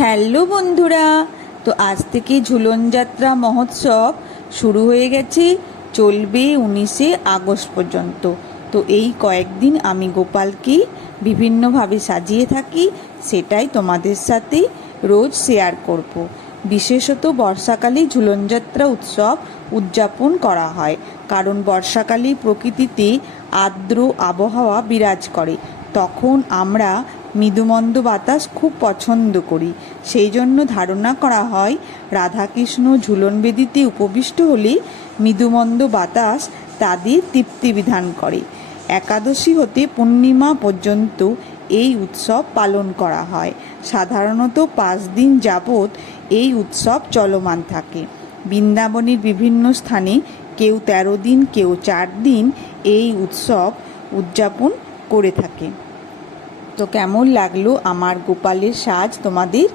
Hello বন্ধুরা, তো আজ থেকে ঝুলন যাত্রা মহোৎসব শুরু হয়ে গেছে, চলবে 19শে আগস্ট পর্যন্ত। তো এই কয়েকদিন আমি গোপালকে বিভিন্নভাবে সাজিয়ে থাকি, সেটাই তোমাদের সাথে রোজ শেয়ার করব। বিশেষত বর্ষাকালে ঝুলন যাত্রা উৎসব উদযাপন করা হয়, কারণ বর্ষাকালে প্রকৃতিতে আর্দ্র আবহাওয়া বিরাজ করে। তখন আমরা মৃদুমন্দ বাতাস খুব পছন্দ করি। সেই জন্য ধারণা করা হয় রাধাকৃষ্ণ ঝুলন বেদিতে উপবিষ্ট হলে মৃদুমন্দ বাতাস তাদের তৃপ্তি বিধান করে। একাদশী হতে পূর্ণিমা পর্যন্ত এই উৎসব পালন করা হয়। সাধারণত 5 দিন যাবৎ এই উৎসব চলমান থাকে। বৃন্দাবনের বিভিন্ন স্থানে কেউ 13 দিন, কেউ 4 দিন এই উৎসব উদযাপন করে থাকে। তো কেমন লাগলো আমার গোপালের সাজ তোমাদের?